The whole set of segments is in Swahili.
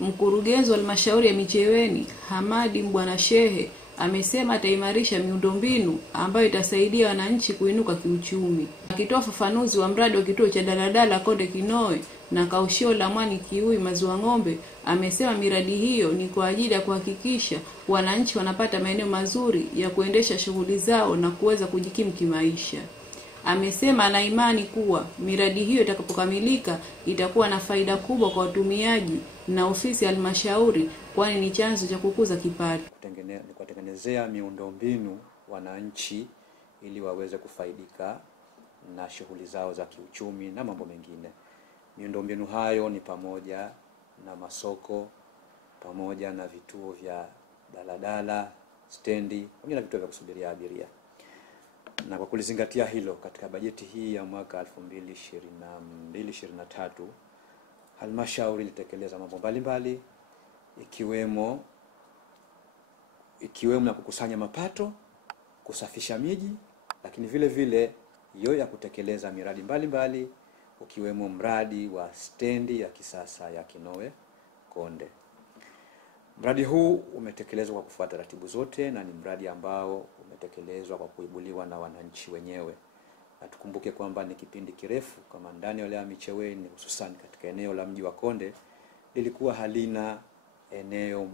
Mkurugenzi wa halmashauri ya Micheweni Hamadi Mbwana Shehe amesema ataimarisha miundombinu ambayo itasaidia wananchi kuinuka kiuchumi. Akitoa ufafanuzi wa mradi wa kituo cha daladala Konde Kinoe na kaushio la Mwani Kiui Maziwa Ng'ombe, amesema miradi hiyo ni kwa ajili ya kuhakikisha wananchi wanapata maeneo mazuri ya kuendesha shughuli zao na kuweza kujikimu kimaisha. Amesema ana imani kuwa miradi hiyo itakapokamilika itakuwa na faida kubwa kwa watumiaji na ofisi ya halmashauri, kwani ni chanzo cha kukuza kipato. Kutengenezea miundombinu wananchi ili waweze kufaidika na shughuli zao za kiuchumi na mambo mengine. Miundombinu hayo ni pamoja na masoko, pamoja na vituo vya daladala, stendi, pamoja na vituo vya kusubiria abiria. Na kwa kulizingatia hilo, katika bajeti hii ya mwaka 2022-2023 halmashauri ilitekeleza mambo mbalimbali ikiwemo na kukusanya mapato, kusafisha miji, lakini vile vile hiyo ya kutekeleza miradi mbalimbali ukiwemo mradi wa stendi ya kisasa ya Kinoe Konde. Mradi huu umetekelezwa kwa kufuata taratibu zote na ni mradi ambao umetekelezwa kwa kuibuliwa na wananchi wenyewe. Na tukumbuke kwamba ni kipindi kirefu kama ndani ya wilaya ya Micheweni, hususan katika eneo la mji wa Konde, lilikuwa halina eneo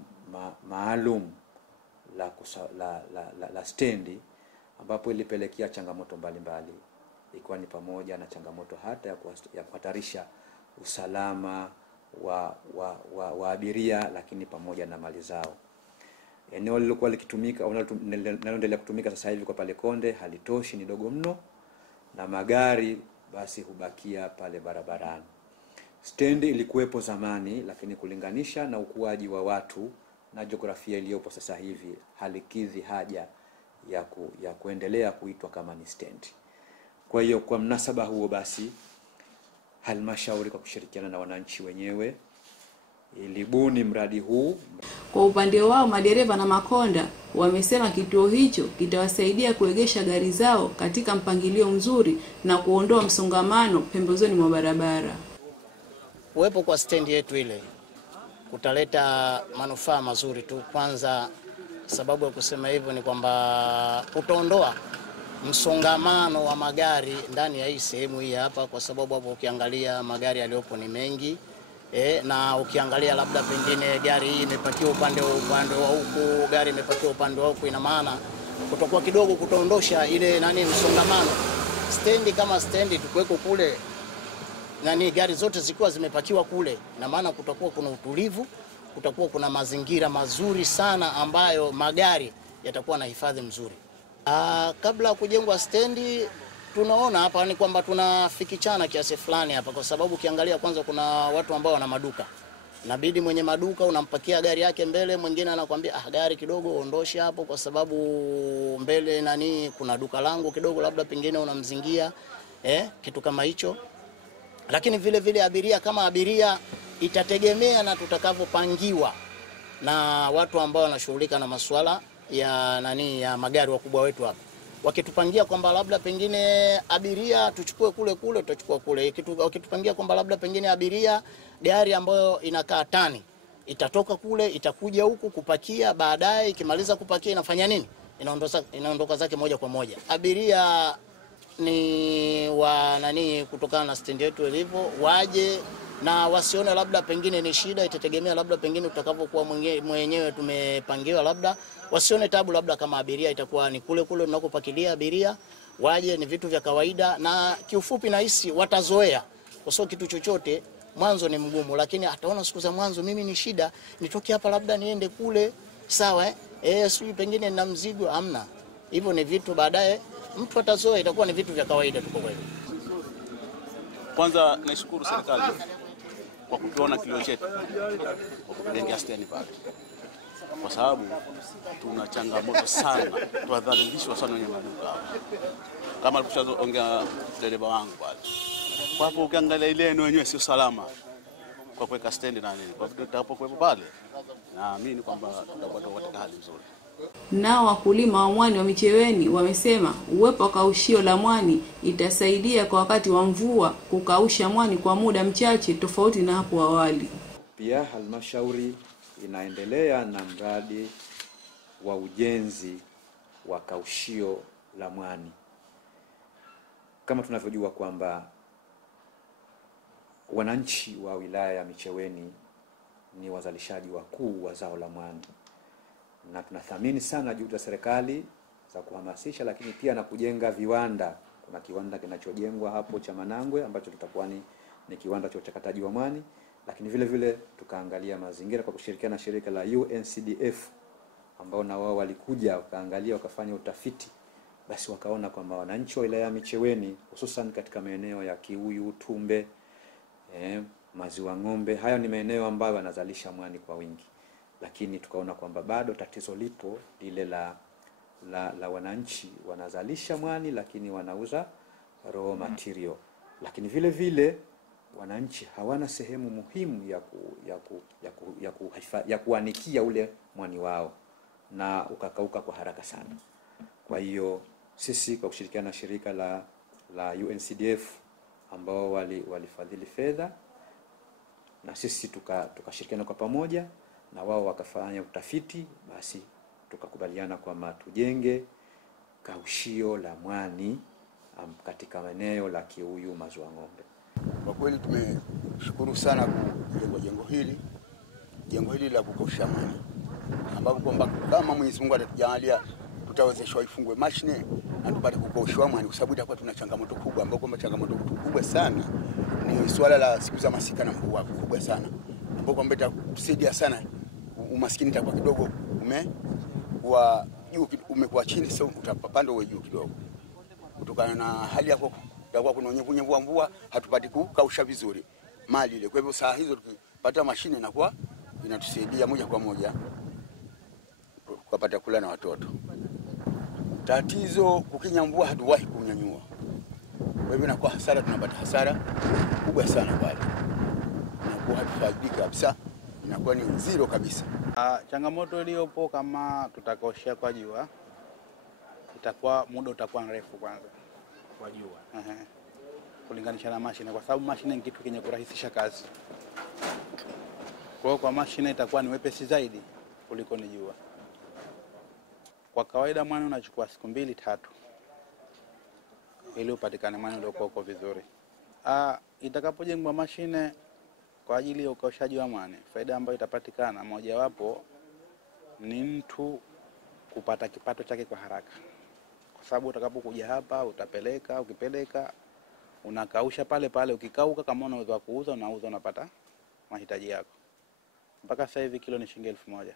maalum la stendi, ambapo ilipelekea changamoto mbalimbali, ikiwa ni pamoja na changamoto hata ya kuhatarisha usalama wa abiria, lakini pamoja na mali zao. Eneo lilokuwa likitumika au linaloendelea kutumika sasa hivi kwa pale Konde halitoshi, ni dogo mno, na magari basi hubakia pale barabarani. Stendi ilikuwepo zamani, lakini kulinganisha na ukuaji wa watu na jiografia iliyopo sasa hivi halikidhi haja ya kuendelea kuitwa kama ni stendi. Kwa hiyo kwa mnasaba huo basi halmashauri kwa kushirikiana na wananchi wenyewe ilibuni mradi huu. Kwa upande wao, madereva na makonda wamesema kituo hicho kitawasaidia kuegesha gari zao katika mpangilio mzuri na kuondoa msongamano pembezoni mwa barabara. Uwepo kwa stendi yetu ile kutaleta manufaa mazuri tu. Kwanza, sababu ya kusema hivyo ni kwamba utaondoa msongamano wa magari ndani ya hii sehemu hii hapa, kwa sababu hapo ukiangalia magari yaliyopo ni mengi. Na ukiangalia labda pengine gari hii imepakiwa upande wa huku, gari imepakiwa upande wa huku, ina maana kutakuwa kidogo kutaondosha ile msongamano. Stendi kama stendi tukuweko kule, gari zote zikuwa zimepakiwa kule, ina maana kutakuwa kuna utulivu, kutakuwa kuna mazingira mazuri sana ambayo magari yatakuwa na hifadhi mzuri. Kabla kujengwa stendi, tunaona hapa ni kwamba tunafikichana kiasi fulani hapa, kwa sababu ukiangalia kwanza kuna watu ambao wana maduka. Inabidi mwenye maduka unampakia gari yake mbele, mwingine anakuambia gari kidogo ondoshe hapo kwa sababu mbele kuna duka langu kidogo, labda pengine unamzingia kitu kama hicho. Lakini vile vile abiria kama abiria itategemea na tutakavyopangiwa na watu ambao wanashughulika na masuala ya magari wakubwa wetu hapa. Wakitupangia kwamba labda pengine abiria tuchukue kule tutachukua kule. Wakitupangia kwamba labda pengine abiria gari ambayo inakaa tani itatoka kule itakuja huku kupakia, baadaye ikimaliza kupakia inafanya nini? Inaondoka zake moja kwa moja. Abiria ni kutokana na stendi yetu ilivyo, waje na wasione labda pengine ni shida. Itategemea labda pengine tutakapokuwa mwenyewe tumepangiwa, labda wasione tabu, labda kama abiria itakuwa ni kule tunakopakilia abiria, waje ni vitu vya kawaida. Na kiufupi nahisi watazoea, kwa sababu kitu chochote mwanzo ni mgumu, lakini ataona siku za mwanzo mimi ni shida nitoke hapa labda niende kule, sawa sio pengine na mzigo, hamna. Hivyo ni vitu baadaye mtu atazoea, itakuwa ni vitu vya kawaida tu kwa kweli. Kwanza nashukuru serikali kwa kutuona kilio chetu kwa kujenga stendi pale, kwa sababu tuna changamoto sana, tuadhalilishwa sana wenye maduka. Kama alipoongea dereva wangu pale, kwa hapo ukiangalia ile eneo yenyewe sio salama kwa kuweka stendi na nini. Kwa hivyo tutakapokuwepo pale, naamini kwamba tutakuwa katika hali nzuri. Nao wakulima wa mwani wa Micheweni wamesema uwepo wa kaushio la mwani itasaidia kwa wakati wa mvua kukausha mwani kwa muda mchache, tofauti na hapo awali. Pia halmashauri inaendelea na mradi wa ujenzi wa kaushio la mwani. Kama tunavyojua kwamba wananchi wa wilaya ya Micheweni ni wazalishaji wakuu wa zao la mwani, na tunathamini sana juhudi za serikali za kuhamasisha, lakini pia na kujenga viwanda. Kuna kiwanda kinachojengwa hapo cha Manangwe ambacho kitakuwa ni kiwanda cha uchakataji wa mwani, lakini vile vile tukaangalia mazingira kwa kushirikiana na shirika la UNCDF ambao na wao walikuja wakaangalia, wakafanya utafiti, basi wakaona kwamba wananchi wa wilaya ya Micheweni hususan katika maeneo ya Kiuyu, Tumbe, Maziwa Ng'ombe, hayo ni maeneo ambayo yanazalisha mwani kwa wingi, lakini tukaona kwamba bado tatizo lipo lile la wananchi wanazalisha mwani lakini wanauza raw material, lakini vile vile wananchi hawana sehemu muhimu ya kuanikia ule mwani wao na ukakauka kwa haraka sana. Kwa hiyo sisi kwa kushirikiana na shirika la UNCDF ambao walifadhili fedha, na sisi tukashirikiana kwa pamoja na wao wakafanya utafiti, basi tukakubaliana kwamba tujenge kaushio la mwani katika maeneo la Kiuyu, Maziwa Ng'ombe. Kwa kweli tumeshukuru sana kujengwa jengo hili la kukausha mwani, ambapo kwamba kama Mwenyezi Mungu atatujalia tutawezeshwa ifungwe mashine na tupate kukaushwa mwani, kwa sababu itakuwa tuna changamoto kubwa, ambapo kwamba changamoto kubwa sana ni swala la siku za masika na mvua kubwa sana, ambapo kwamba itatusaidia sana. Umaskini itakuwa kidogo umekuwa chini, sasa utapanda uwe juu kidogo, kutokana na hali yako itakuwa kuna unyevu wa mvua, hatupati kukausha vizuri mali ile. Kwa hivyo saa hizo tukipata mashine inakuwa inatusaidia moja kwa moja kupata kula na watoto. Tatizo kukinya mvua hatuwahi kunyanyua, kwa hivyo inakuwa hasara, tunapata hasara kubwa sana pale, inakuwa hatufaidika kabisa, inakuwa ni zero kabisa. Changamoto iliyopo kama tutakaoshia kwa jua, muda utakuwa mrefu kwanza kwa jua. Kulinganisha na mashine, kwa sababu mashine ni kitu kenye kurahisisha kazi. Kwa hiyo kwa mashine itakuwa ni wepesi zaidi kuliko ni jua. Kwa kawaida mwani unachukua siku 2-3 ili upatikane mwani uliokuwa uko vizuri. Itakapojengwa mashine kwa ajili ya ukaushaji wa mwani, faida ambayo itapatikana mojawapo ni mtu kupata kipato chake kwa haraka. Kwa sababu utakapokuja hapa ukipeleka unakausha pale pale, ukikauka kama unaweza kuuza, unauza, unapata mahitaji yako. Mpaka sasa hivi kilo ni shilingi 1000.